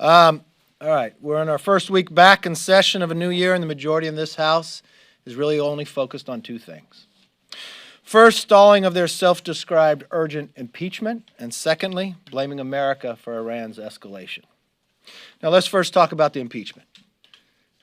All right, we're in our first week back in session of a new year, and the majority in this House is really only focused on two things. First, stalling of their self-described urgent impeachment, and secondly, blaming America for Iran's escalation. Now, let's first talk about the impeachment.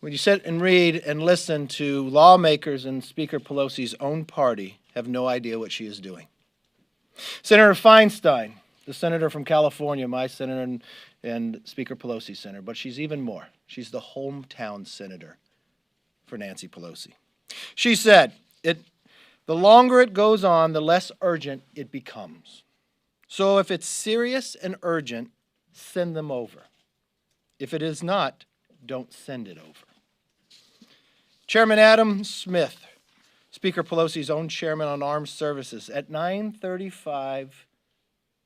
When you sit and read and listen to lawmakers in Speaker Pelosi's own party, have no idea what she is doing. Senator Feinstein, the senator from California, my senator and Speaker Pelosi's senator, but she's even more. She's the hometown senator for Nancy Pelosi. She said, the longer it goes on, the less urgent it becomes. So if it's serious and urgent, send them over. If it is not, don't send it over. Chairman Adam Smith, Speaker Pelosi's own chairman on armed services, at 9:35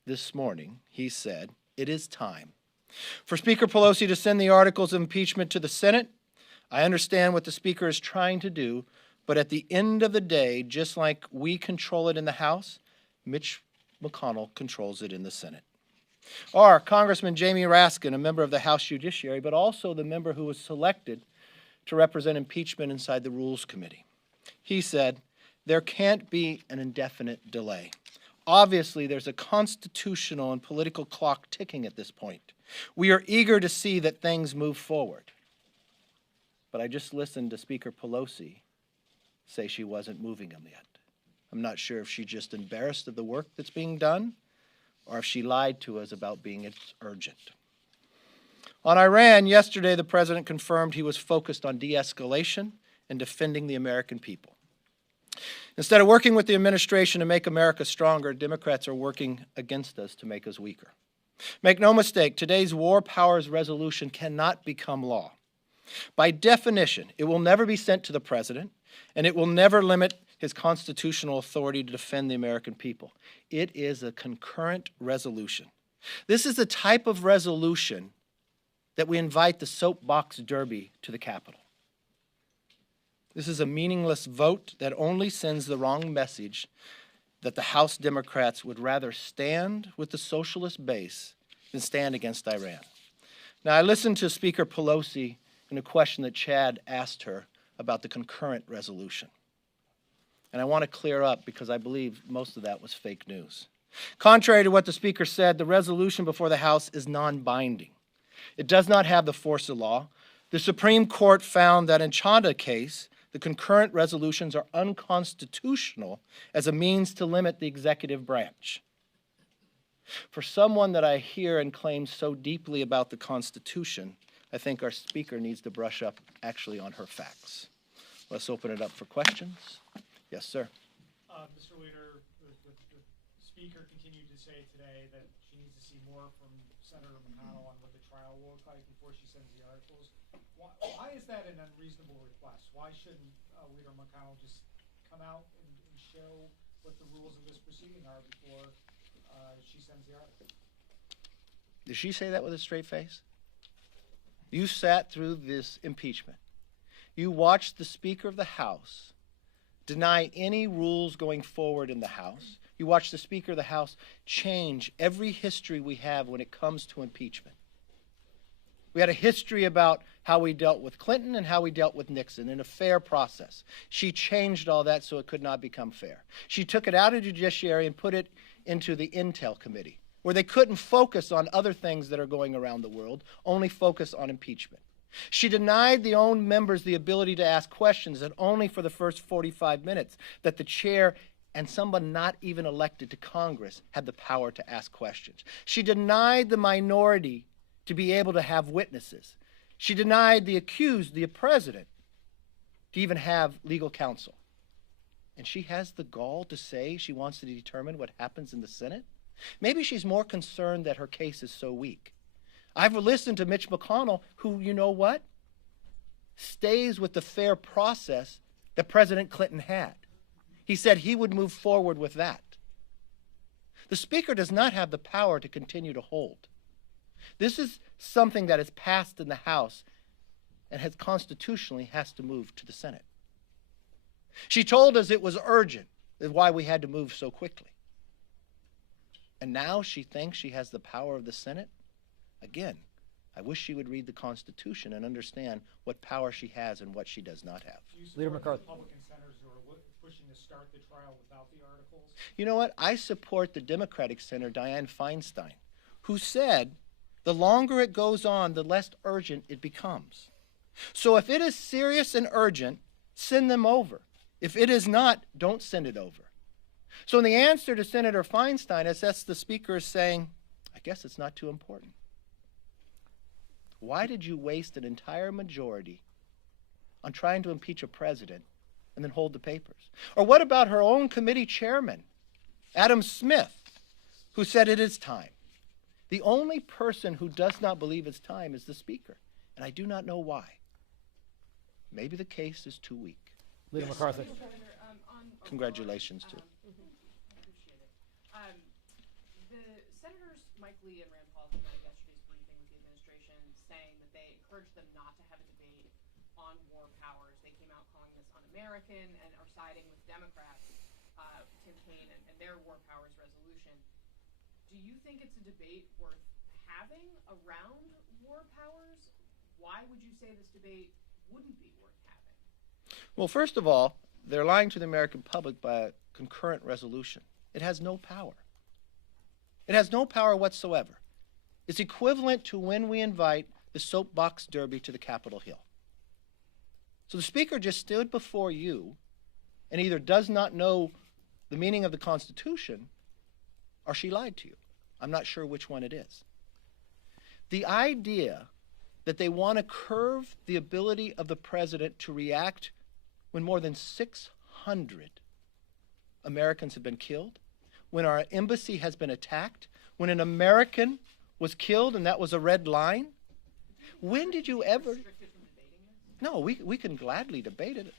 this morning, he said, it is time for Speaker Pelosi to send the articles of impeachment to the Senate. I understand what the Speaker is trying to do, but at the end of the day, just like we control it in the House, Mitch McConnell controls it in the Senate. Or Congressman Jamie Raskin, a member of the House Judiciary, but also the member who was selected to represent impeachment inside the Rules Committee. He said, there can't be an indefinite delay. Obviously, there's a constitutional and political clock ticking at this point. We are eager to see that things move forward. But I just listened to Speaker Pelosi say she wasn't moving them yet. I'm not sure if she's just embarrassed of the work that's being done or if she lied to us about being urgent. On Iran, yesterday the president confirmed he was focused on de-escalation and defending the American people. Instead of working with the administration to make America stronger, Democrats are working against us to make us weaker. Make no mistake, today's war powers resolution cannot become law. By definition, it will never be sent to the president, and it will never limit his constitutional authority to defend the American people. It is a concurrent resolution. This is the type of resolution that we invite the soapbox derby to the Capitol. This is a meaningless vote that only sends the wrong message that the House Democrats would rather stand with the socialist base than stand against Iran. Now, I listened to Speaker Pelosi in a question that Chad asked her about the concurrent resolution. And I want to clear up because I believe most of that was fake news. Contrary to what the Speaker said, the resolution before the House is non-binding. It does not have the force of law. The Supreme Court found that in Chanda case, the concurrent resolutions are unconstitutional as a means to limit the executive branch. For someone that I hear and claim so deeply about the Constitution, I think our Speaker needs to brush up actually on her facts. Let's open it up for questions. Yes, sir. Mr. Leader, the Speaker continued to say today that she needs to see more from Senator McConnell on what the trial will look like before she sends the articles. Why is that an unreasonable request? Why shouldn't Leader McConnell just come out and show what the rules of this proceeding are before she sends the articles? Did she say that with a straight face? You sat through this impeachment. You watched the Speaker of the House deny any rules going forward in the House. You watched the Speaker of the House change every history we have when it comes to impeachment. We had a history about how we dealt with Clinton and how we dealt with Nixon in a fair process. She changed all that so it could not become fair. She took it out of the judiciary and put it into the Intel Committee, where they couldn't focus on other things that are going around the world, only focus on impeachment. She denied the own members the ability to ask questions, and only for the first 45 minutes that the chair and someone not even elected to Congress had the power to ask questions. She denied the minority to be able to have witnesses. She denied the accused, the president, to even have legal counsel. And she has the gall to say she wants to determine what happens in the Senate? Maybe she's more concerned that her case is so weak. I've listened to Mitch McConnell, who, you know what, stays with the fair process that President Clinton had. He said he would move forward with that. The Speaker does not have the power to continue to hold. This is something that is passed in the House and has constitutionally has to move to the Senate. She told us it was urgent, is why we had to move so quickly. And now she thinks she has the power of the Senate? Again, I wish she would read the Constitution and understand what power she has and what she does not have. Do you Leader support McCarthy. Republican senators who are pushing to start the trial without the articles? You know what? I support the Democratic Senator Dianne Feinstein, who said the longer it goes on, the less urgent it becomes. So if it is serious and urgent, send them over. If it is not, don't send it over. So in the answer to Senator Feinstein, that's the Speaker is saying, I guess it's not too important. Why did you waste an entire majority on trying to impeach a president and then hold the papers? Or what about her own committee chairman, Adam Smith, who said it is time? The only person who does not believe it's time is the Speaker, and I do not know why. Maybe the case is too weak. Leader McCarthy. Congratulations to Appreciate it. The senators Mike Lee and Rand Paul came out at yesterday's briefing with the administration saying that they encouraged them not to have a debate on war powers. They came out calling this un-American and are siding with Democrats, Tim Kaine and their war powers resolution. Do you think it's a debate worth having around war powers? Why would you say this debate wouldn't be worth having? Well, first of all, they're lying to the American public by a concurrent resolution. It has no power. It has no power whatsoever. It's equivalent to when we invite the soapbox derby to the Capitol Hill. So the Speaker just stood before you and either does not know the meaning of the Constitution or she lied to you. I'm not sure which one it is. The idea that they want to curb the ability of the president to react when more than 600 Americans have been killed, when our embassy has been attacked, when an American was killed and that was a red line. When did you ever? Restricted from debating this? No, we can gladly debate it.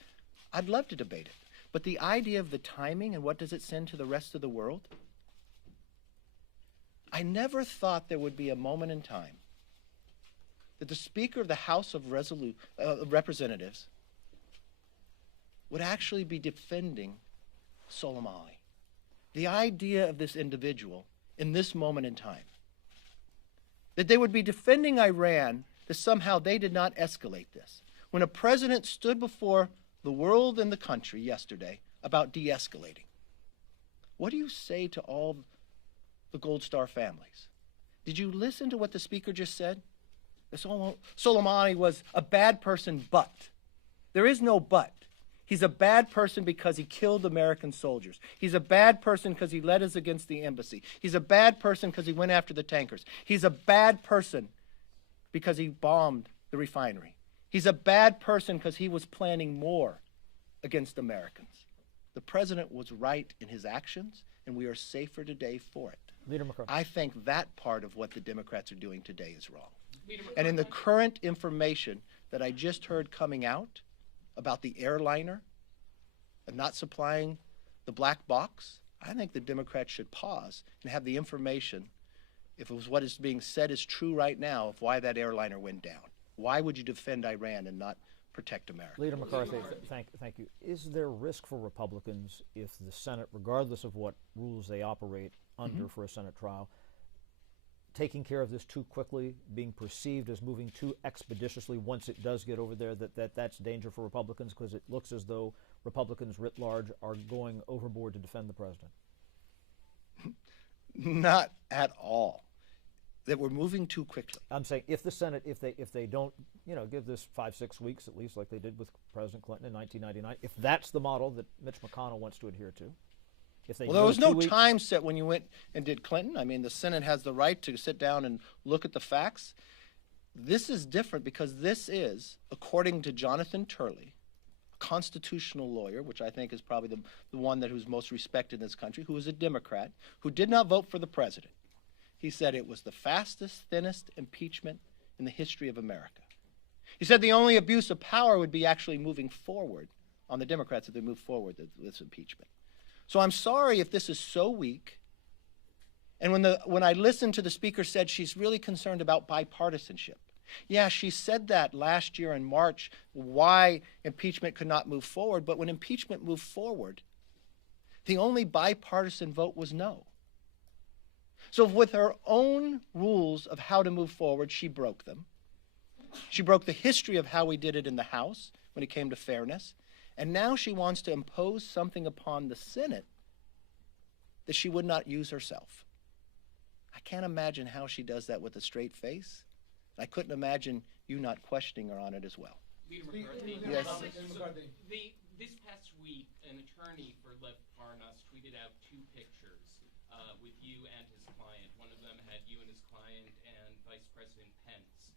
I'd love to debate it. But the idea of the timing and what does it send to the rest of the world? I never thought there would be a moment in time that the Speaker of the House of Representatives would actually be defending Soleimani. The idea of this individual in this moment in time. That they would be defending Iran, that somehow they did not escalate this. When a president stood before the world and the country yesterday about de-escalating, what do you say to all the Gold Star families? Did you listen to what the Speaker just said? Soleimani was a bad person, but. There is no but. He's a bad person because he killed American soldiers. He's a bad person because he led us against the embassy. He's a bad person because he went after the tankers. He's a bad person because he bombed the refinery. He's a bad person because he was planning more against Americans. The president was right in his actions, and we are safer today for it. Leader McCarthy. I think that part of what the Democrats are doing today is wrong. And in the current information that I just heard coming out about the airliner and not supplying the black box, I think the Democrats should pause and have the information, if it was what is being said is true right now, of why that airliner went down. Why would you defend Iran and not protect America? Leader McCarthy, thank you. Is there risk for Republicans if the Senate, regardless of what rules they operate under for a Senate trial, taking care of this too quickly, being perceived as moving too expeditiously once it does get over there, that's danger for Republicans because it looks as though Republicans writ large are going overboard to defend the president? Not at all. That we're moving too quickly. I'm saying if the Senate, if they don't, give this 5-6 weeks at least, like they did with President Clinton in 1999, if that's the model that Mitch McConnell wants to adhere to, if they well, there was no 2 weeks, time set when you went and did Clinton. I mean, the Senate has the right to sit down and look at the facts. This is different because this is, according to Jonathan Turley, a constitutional lawyer, which I think is probably the one who's most respected in this country, who is a Democrat, who did not vote for the president. He said it was the fastest, thinnest impeachment in the history of America. He said the only abuse of power would be actually moving forward on the Democrats if they move forward with this impeachment. So I'm sorry if this is so weak. And when I listened to the Speaker said she's really concerned about bipartisanship. Yeah, she said that last year in March, why impeachment could not move forward. But when impeachment moved forward, the only bipartisan vote was no. So with her own rules of how to move forward, she broke them. She broke the history of how we did it in the House when it came to fairness. And now she wants to impose something upon the Senate that she would not use herself. I can't imagine how she does that with a straight face. I couldn't imagine you not questioning her on it as well. Leader McCarthy. Yes. This past week, an attorney for Lev Parnas tweeted out two pictures with you and his client. One of them had you and his client and Vice President Pence.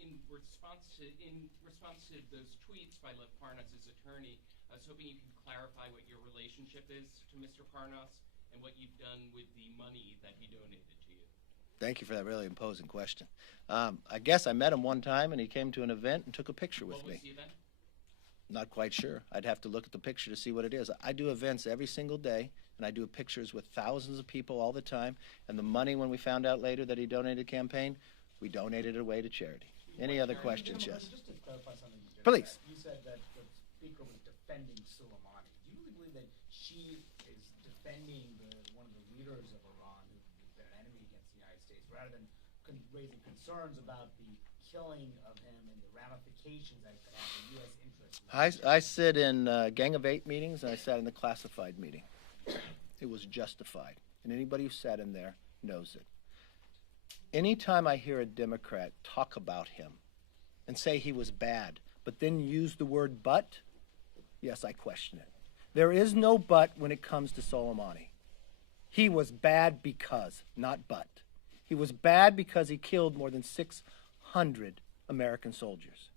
In response to those tweets by Lev Parnas' attorney, I was hoping you could clarify what your relationship is to Mr. Parnas and what you've done with the money that he donated to you. Thank you for that really imposing question. I guess I met him one time and he came to an event and took a picture with What was me. the event? Not quite sure. I'd have to look at the picture to see what it is. I do events every single day, and I do pictures with thousands of people all the time. And the money, when we found out later that he donated to campaign, we donated it away to charity. Any other questions? Yes. Just to clarify something you just Please. said, you said that the Speaker was defending Soleimani. Do you really believe that she is defending one of the leaders of Iran who's been an enemy against the United States, rather than raising concerns about the killing of him and the ramifications that it could have for U.S. interests? I sit in Gang of Eight meetings, and I sat in the classified meeting. It was justified, and anybody who sat in there knows it. Anytime I hear a Democrat talk about him and say he was bad, but then use the word but, yes, I question it. There is no but when it comes to Soleimani. He was bad because, not but. He was bad because he killed more than 600 American soldiers.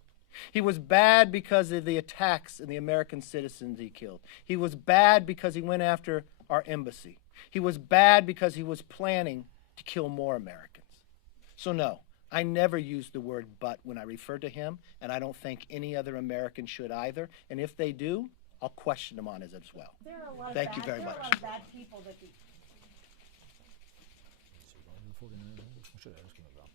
He was bad because of the attacks and the American citizens he killed. He was bad because he went after our embassy. He was bad because he was planning to kill more Americans. So no, I never use the word but when I refer to him, and I don't think any other American should either. And if they do, I'll question them on it as well. There are a lot of Thank bad, you very there much. are a lot of bad people that Should I ask him about?